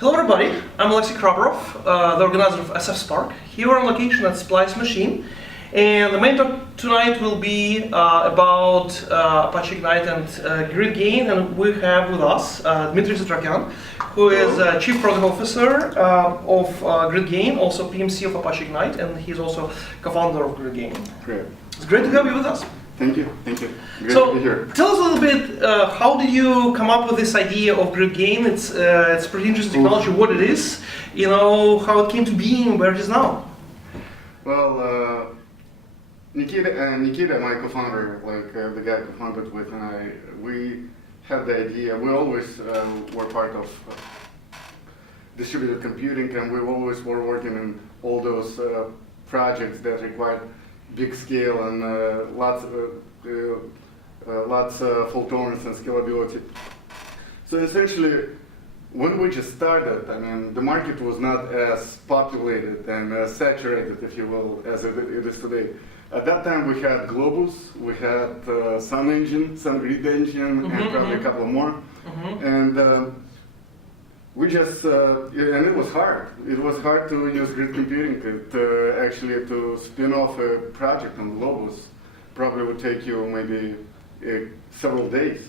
Hello everybody, I'm Alexy Khrabrov, the organizer of SF Spark. Here we're on location at Splice Machine, and the main talk tonight will be about Apache Ignite and GridGain, and we have with us Dmitriy Setrakyan, who is Chief Product Officer of GridGain, also PMC of Apache Ignite, and he's also co-founder of GridGain. Great. It's great to have you with us. Thank you. Thank you. Great So, to be here. tell us a little bit, how did you come up with this idea of GridGain? It's pretty interesting technology, what it is, how it came to being, where it is now. Well, Nikita, my co-founder, the guy I co-founded with, and we had the idea. We always were part of distributed computing, and we always were working in all those projects that required big scale and lots of fault tolerance and scalability. So essentially, when we just started, the market was not as populated and as saturated, if you will, as it is today. At that time, we had Globus, we had Sun Engine, Sun Grid Engine, and probably a couple more. And we just, and it was hard. It was hard to use grid computing. Actually, to spin off a project on Globus probably would take you maybe several days.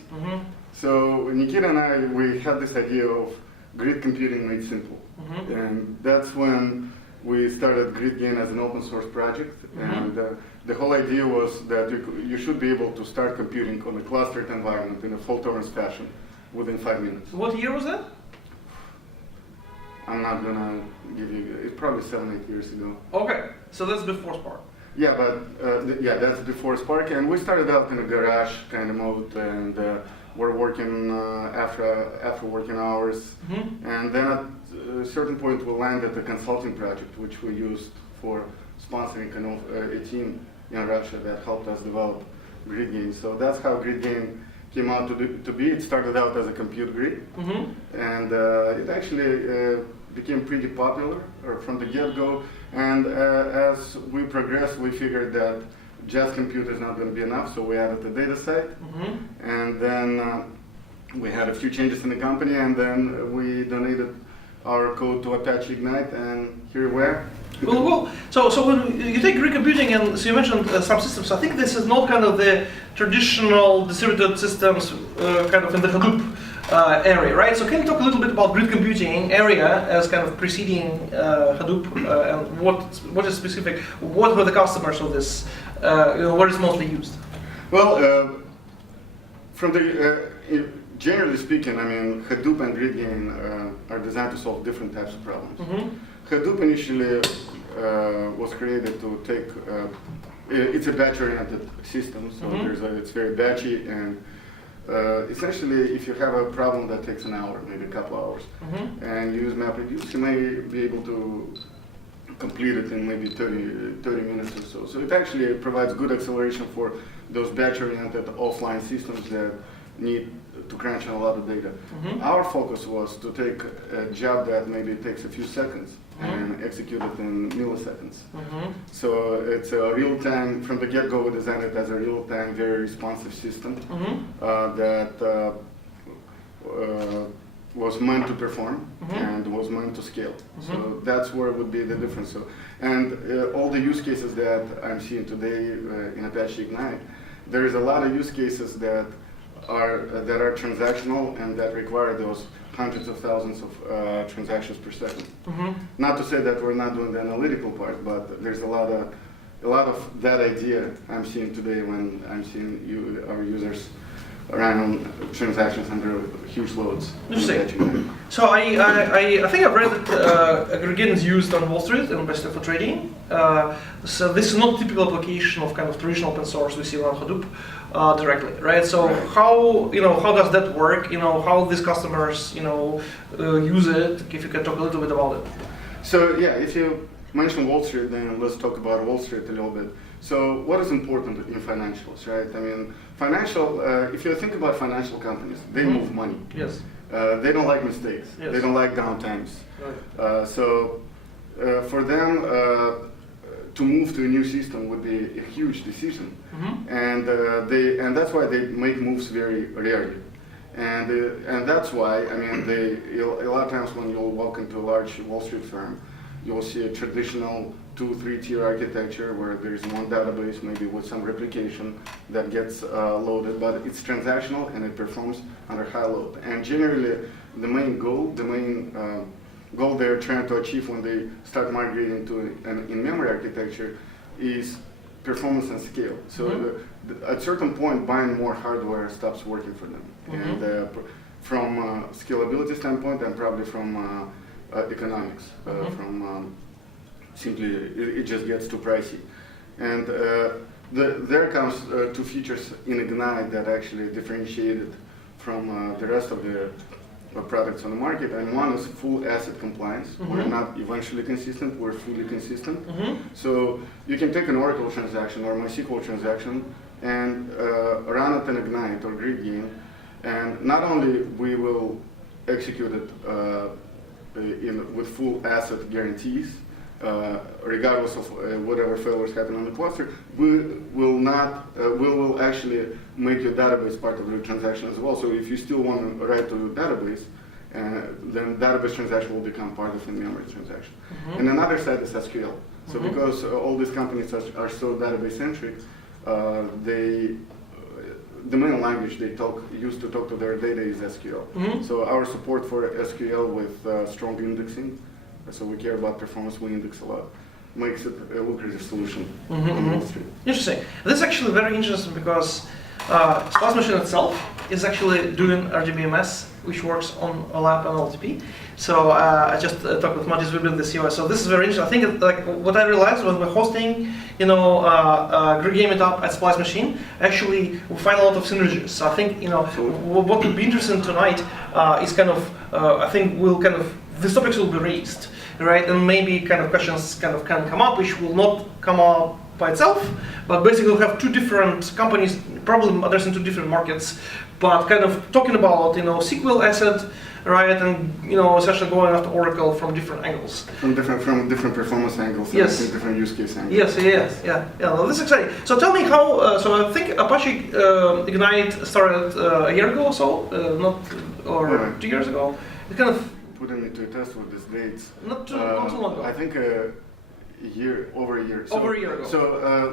So Nikita and I, we had this idea of grid computing made simple. And that's when we started GridGain as an open source project. And the whole idea was that you should be able to start computing on a clustered environment in a fault tolerance fashion within 5 minutes. What year was that? I'm not gonna give you, it's probably 7-8 years ago. Okay, so that's before Spark. Yeah, but that's before Spark, and we started out in a garage kind of mode, and we're working after working hours. And then at a certain point we landed a consulting project, which we used for sponsoring a team in Russia that helped us develop GridGain. So that's how GridGain came out to be. It started out as a compute grid, and it actually became pretty popular from the get-go. And as we progressed, we figured that just compute is not going to be enough, so we added a data set. And then we had a few changes in the company, and then we donated our code to Apache Ignite, and here we are. Cool. So when you take grid computing, and so you mentioned some systems, I think this is not kind of the traditional distributed systems kind of in the Hadoop area, right? So can you talk a little bit about grid computing area as kind of preceding Hadoop, and what is specific, what were the customers of this, what is mostly used? Well, from the generally speaking, Hadoop and GridGain are designed to solve different types of problems. Hadoop initially was created to take, it's a batch-oriented system, so it's very batchy, and essentially if you have a problem that takes an hour, maybe a couple hours, and you use MapReduce, you may be able to complete it in maybe 30 minutes or so. So it actually provides good acceleration for those batch-oriented offline systems that need to crunch on a lot of data. Our focus was to take a job that maybe takes a few seconds and execute it in milliseconds. So it's a real-time, from the get-go we designed it as a real-time, very responsive system that was meant to perform and was meant to scale. So that's where would be the difference. So, and all the use cases that I'm seeing today in Apache Ignite, there is a lot of use cases that are transactional and that require those hundreds of thousands of transactions per second. Not to say that we're not doing the analytical part, but there's a lot of that idea I'm seeing today when I'm seeing our users run transactions under huge loads. Interesting. So I think I've read that GridGain is used on Wall Street and basically for trading. So this is not a typical application of kind of traditional open source we see around Hadoop directly, right? So how does that work? How these customers use it? If you can talk a little bit about it. So yeah, if you mention Wall Street, then let's talk about Wall Street a little bit. So what is important in financials, right? If you think about financial companies, they move money. Yes. They don't like mistakes. Yes. They don't like downtimes. Right. For them, to move to a new system would be a huge decision, and that's why they make moves very rarely. And that's why, I mean, a lot of times when you'll walk into a large Wall Street firm, you'll see a traditional 2-3 tier architecture where there's one database, maybe with some replication that gets loaded, but it's transactional and it performs under high load. And generally, the main goal they're trying to achieve when they start migrating to an in-memory architecture is performance and scale. So at a certain point, buying more hardware stops working for them. And from a scalability standpoint, and probably from economics, from simply it just gets too pricey. And there comes two features in Ignite that actually differentiated from the rest of the products on the market, and one is full asset compliance. We're not eventually consistent, we're fully consistent. So you can take an Oracle transaction or MySQL transaction and run it in Ignite or GridGain, and not only we will execute it with full asset guarantees, regardless of whatever failures happen on the cluster, we will actually make your database part of your transaction as well. So if you still want to write to the database, then database transaction will become part of in-memory transaction. And another side is SQL. So because all these companies are so database centric, the main language they use to talk to their data is SQL. So our support for SQL with strong indexing, so we care about performance, we index a lot, makes it a lucrative solution on Wall Street. Interesting. This is actually very interesting because Splash Machine itself is actually doing RDBMS, which works on OLAP and LTP. So I just talked with Matis, we built the COS. So this is very interesting. I think like what I realized when we're hosting, GridGain meetup at Splash Machine, actually we find a lot of synergies. So I think what would be interesting tonight is kind of I think these topics will be raised, right? And maybe kind of questions can come up, which will not come up by itself, but basically we'll have two different companies, probably addressing two different markets, but kind of talking about SQL asset, right, and essentially going after Oracle from different angles. From different performance angles, yes. And different use case angles. Yeah. Well, this is exciting. So tell me how. So I think Apache Ignite started a year ago or so, 2 years ago. It kind of putting me to a test with these dates. Not too long ago. I think over a year. So, over a year ago. So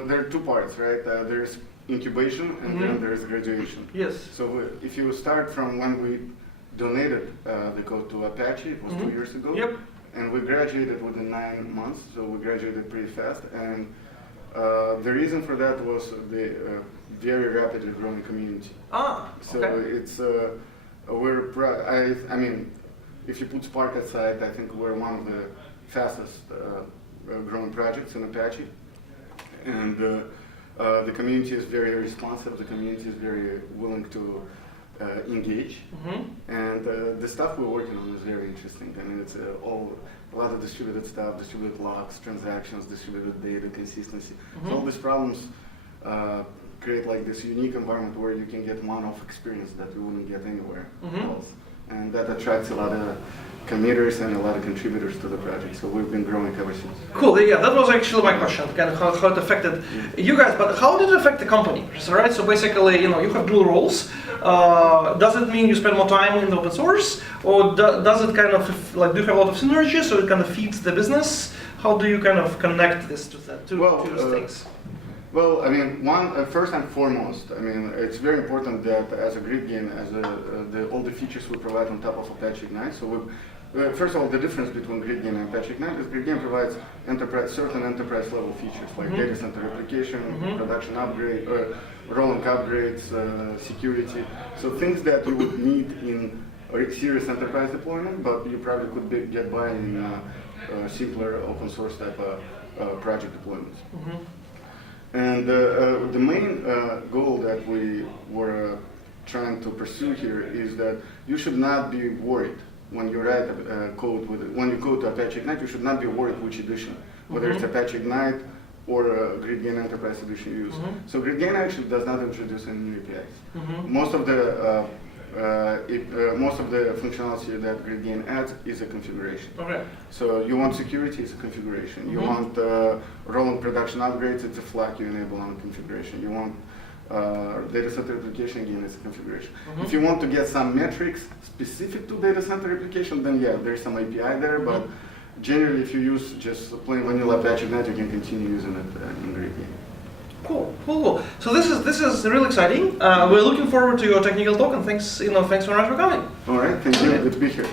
there are two parts, right? There's incubation and then there's graduation. Yes. So if you start from when we donated the code to Apache, it was 2 years ago. Yep. And we graduated within 9 months, so we graduated pretty fast. And the reason for that was the very rapidly growing community. So it's I mean, if you put Spark aside, I think we're one of the fastest growing projects in Apache. And the community is very responsive, the community is very willing to engage. And the stuff we're working on is very interesting. I mean, it's a lot of distributed stuff, distributed logs, transactions, distributed data, consistency. So all these problems create like this unique environment where you can get one-off experience that you wouldn't get anywhere else. And that attracts a lot of committers and a lot of contributors to the project. So we've been growing ever since. Cool. Yeah, that was actually my question, kind of how it affected you guys. But how did it affect the company? Right. So basically, you have dual roles. Does it mean you spend more time in the open source, or does it kind of like do you have a lot of synergy so it kind of feeds the business? How do you kind of connect this to those things? Well, I mean, first and foremost, I mean, it's very important that as a GridGain, all the features we provide on top of Apache Ignite. So first of all, the difference between GridGain and Apache Ignite is GridGain provides certain enterprise level features like data center replication, production upgrade, rolling upgrades, security. So things that you would need in a serious enterprise deployment, but you probably could get by in simpler open source type of project deployments. And the main goal that we were trying to pursue here is that you should not be worried when you write code when you go to Apache Ignite. You should not be worried which edition, whether it's Apache Ignite or GridGain Enterprise Edition you use. So GridGain actually does not introduce any new APIs. Most of the functionality that GridGain adds is a configuration. So you want security, it's a configuration. You want rolling production upgrades, it's a flag you enable on configuration. You want Data center application, again, is a configuration. If you want to get some metrics specific to data center application, then yeah, there's some API there, but generally if you use just plain vanilla Apache Ignite, you can continue using it in GridGain. Cool, cool, cool. So this is really exciting. We're looking forward to your technical talk, and thanks very much for coming. All right, thank you. Good to be here.